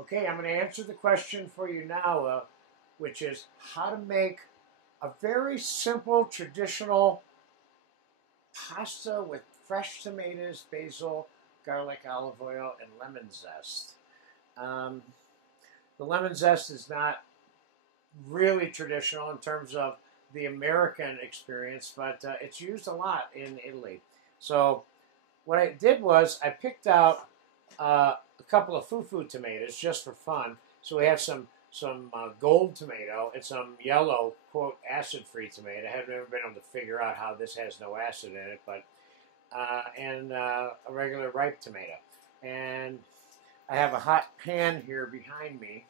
Okay, I'm going to answer the question for you now, which is how to make a very simple, traditional pasta with fresh tomatoes, basil, garlic, olive oil, and lemon zest. Um, the lemon zest is not really traditional in terms of the American experience, but it's used a lot in Italy. So what I did was I picked out a couple of fufu tomatoes just for fun. So we have some gold tomato and some yellow, quote, acid-free tomato. I have never been able to figure out how this has no acid in it, but and a regular ripe tomato. And I have a hot pan here behind me,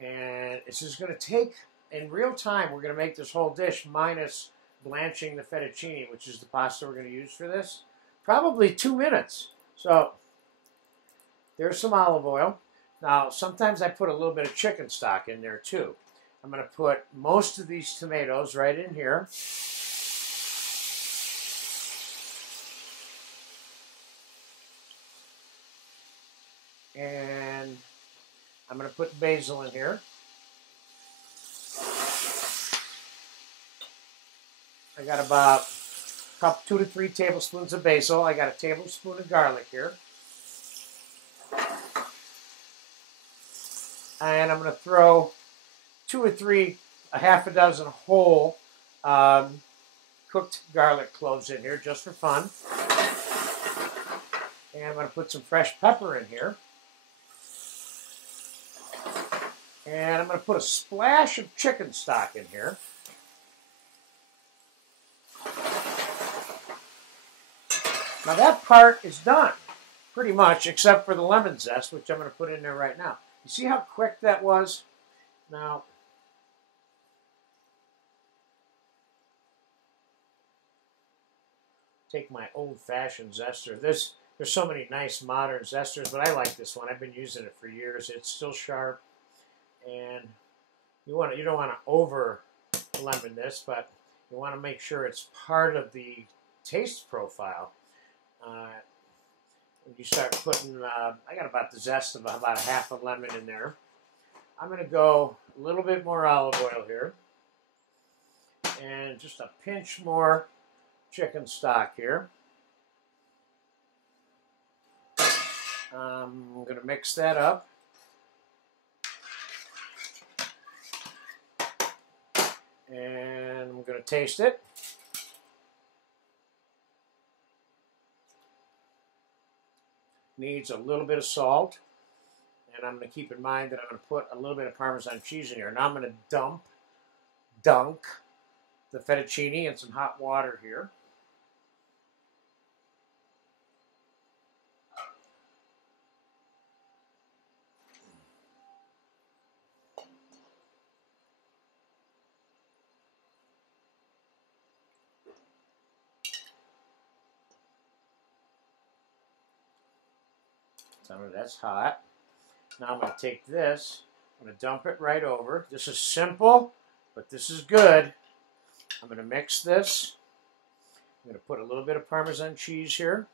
and it's just going to take, in real time, we're going to make this whole dish minus blanching the fettuccine, which is the pasta we're going to use for this, probably 2 minutes. So there's some olive oil. Now, sometimes I put a little bit of chicken stock in there too. I'm going to put most of these tomatoes right in here. And I'm going to put basil in here. I got about 2 to 3 tablespoons of basil. I got a tablespoon of garlic here. And I'm going to throw 2 or 3, a half a dozen whole cooked garlic cloves in here just for fun. And I'm going to put some fresh pepper in here. And I'm going to put a splash of chicken stock in here. Now that part is done, pretty much, except for the lemon zest, which I'm going to put in there right now. You see how quick that was? Now, take my old-fashioned zester. There's so many nice modern zesters, but I like this one. I've been using it for years. It's still sharp, and you don't want to over lemon this, but you want to make sure it's part of the taste profile. You start putting, I got about the zest of about a half a lemon in there. I'm going to go a little bit more olive oil here. And just a pinch more chicken stock here. I'm going to mix that up. And I'm going to taste it. Needs a little bit of salt, and I'm going to keep in mind that I'm going to put a little bit of Parmesan cheese in here. Now I'm going to dunk the fettuccine in some hot water here. That's hot. Now I'm going to take this, I'm going to dump it right over. This is simple, but this is good. I'm going to mix this. I'm going to put a little bit of Parmesan cheese here.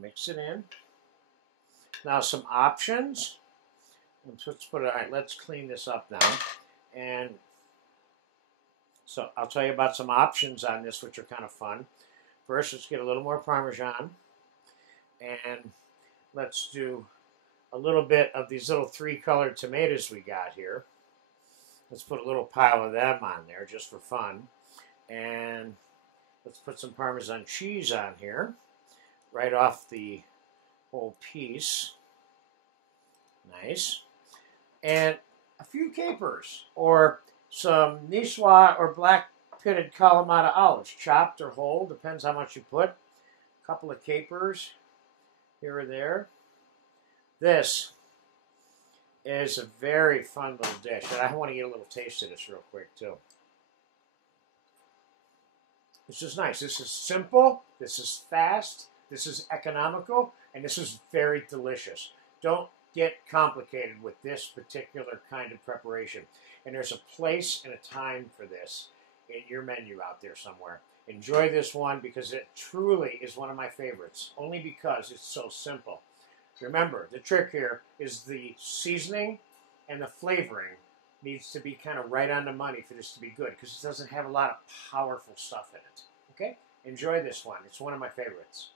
Mix it in. Now some options. All right, let's clean this up now. And so I'll tell you about some options on this, which are kind of fun. First, let's get a little more Parmesan. And let's do a little bit of these little 3-colored tomatoes we got here. Let's put a little pile of them on there just for fun. And let's put some Parmesan cheese on here, right off the whole piece. Nice. And a few capers, or some Niçoise or black pitted Kalamata olives, chopped or whole, depends how much you put. A couple of capers here or there. This is a very fun little dish, and I want to get a little taste of this real quick too. This is nice. This is simple, this is fast, this is economical, and this is very delicious. Don't get complicated with this particular kind of preparation. And there's a place and a time for this in your menu out there somewhere. Enjoy this one because it truly is one of my favorites, only because it's so simple. Remember, the trick here is the seasoning and the flavoring needs to be kind of right on the money for this to be good, because it doesn't have a lot of powerful stuff in it. Okay? Enjoy this one. It's one of my favorites.